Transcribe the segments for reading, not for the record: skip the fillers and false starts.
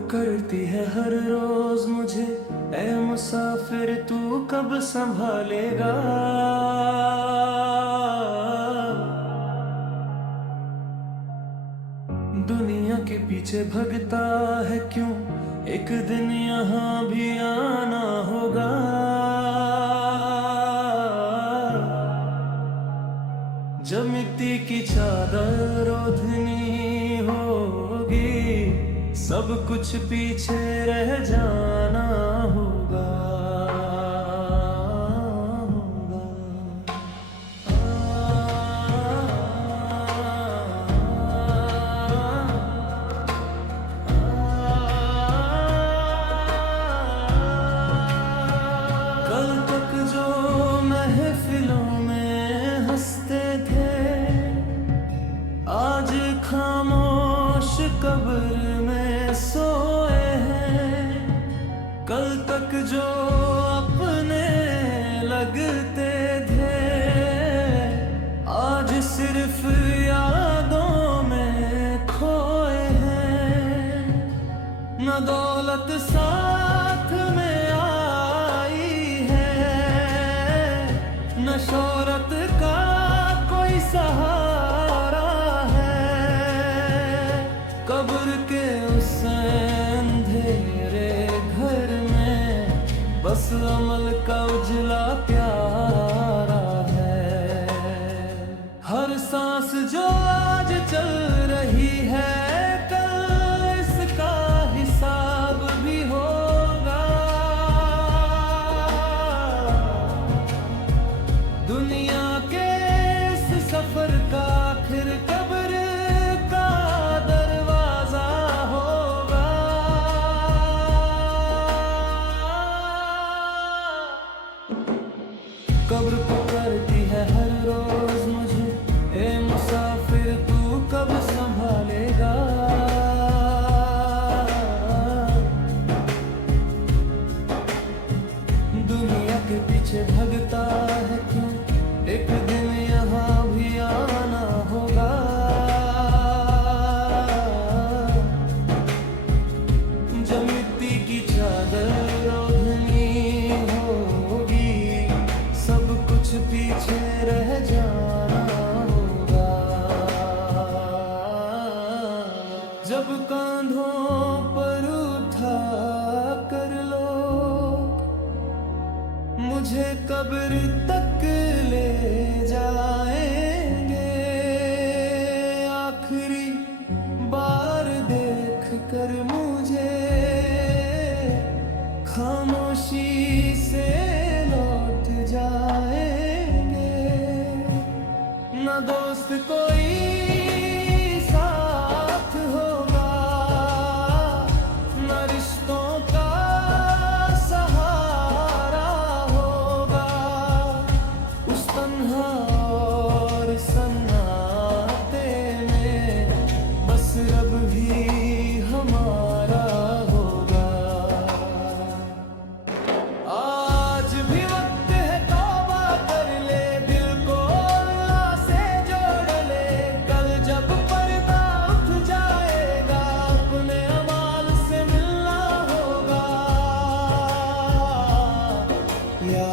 पुकारती है हर रोज मुझे, ऐ मुसाफिर तू कब संभालेगा। दुनिया के पीछे भगता है क्यों, एक दिन यहाँ भी आना होगा। जब मिट्टी की चादर ओढ़नी होगी, सब कुछ पीछे रह जाना होगा। कल तक जो महफिलों में हंसते थे, आज खामोश कब्र में सोए हैं। कल तक जो अपने लगते थे, आज सिर्फ यादों में खोए हैं। न दौलत साथ में आई है, न शोहरत का कोई सहारा है। कब्र के उस अंधेरे घर में बस अमल का उजला प्यारा है। हर सांस जो आज चल रही है, कल इसका हिसाब भी होगा। दुनिया के इस सफर का आखिर कब्र का दरवाजा होगा। कब्र पुकारती है हर रोज मुझे, ए मुसाफिर तू कब संभालेगा। दुनिया के पीछे भगता है क्यों, एक दिन यहाँ भी आना होगा। जब मिट्टी की चादर ओढ़नी होगी, सब कुछ पीछे रह जाना होगा। जब कांधों पर उठा कर लो मुझे कब्र तक ले जाएंगे। आखिरी बार देख कर मुझे खामोशी से लौट जाएंगे। न दोस्त कोई साथ होगा, न रिश्तों का सहारा होगा। उस तन्हा और सन्नाटे में बस रब भी हमारा होगा। आज भी वक्त है तौबा कर ले, दिल को अल्लाह से जोड़ ले। कल जब पर्दा उठ जाएगा, अपने अमाल से मिलना होगा। या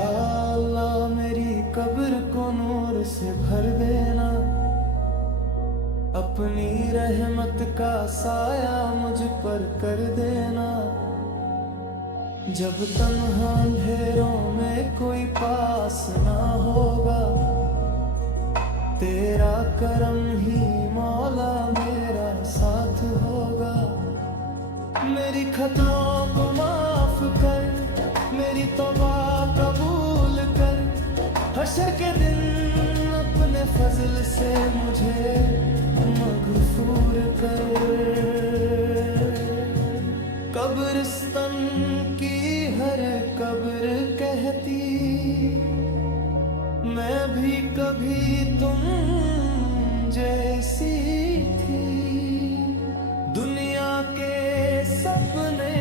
अल्लाह मेरी कब्र को नूर से भर देना, अपनी रहमत का साया मुझ पर कर देना। जब तन्हा अंधेरों में कोई पास ना होगा, तेरा करम ही मौला मेरा साथ होगा। मेरी खताओं को माफ कर, मेरी तौबा कबूल कर। हश्र के दिन अपने फजल से मुझे मगफूर कर। कब्रिस्तान की हर कब्र कहती, मैं भी कभी तुम जैसी थी। दुनिया के सपने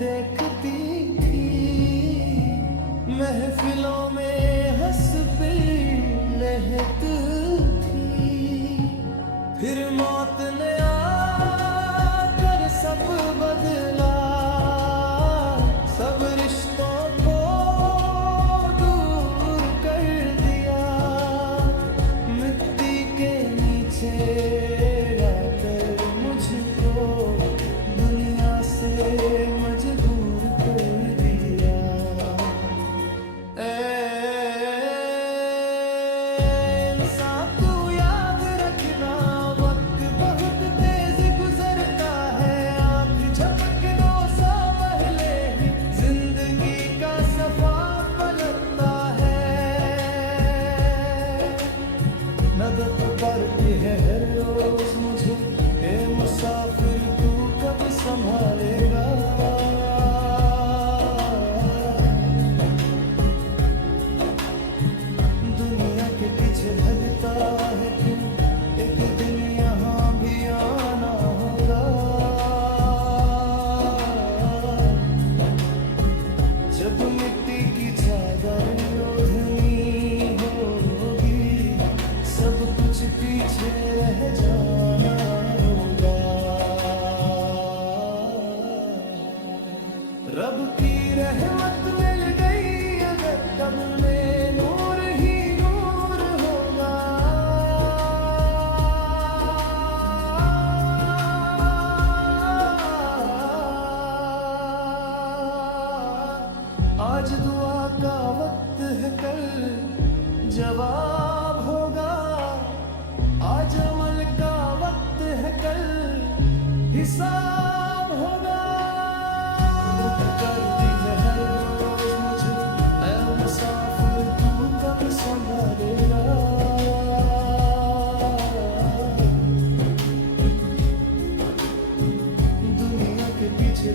देखती थी, महफिलों में हंस पे लहत थी। फिर मौत ने आकर सब बदल रब की रहमत मिल गई अगर तब में नूर ही नूर होगा। आज दुआ का वक्त है, कल जवाब होगा। आज अमल का वक्त है, कल हिसाब होगा। करती है हर रोज मुझे, मैं मुसाफिर तू कब संभालेगा। दुनिया के पीछे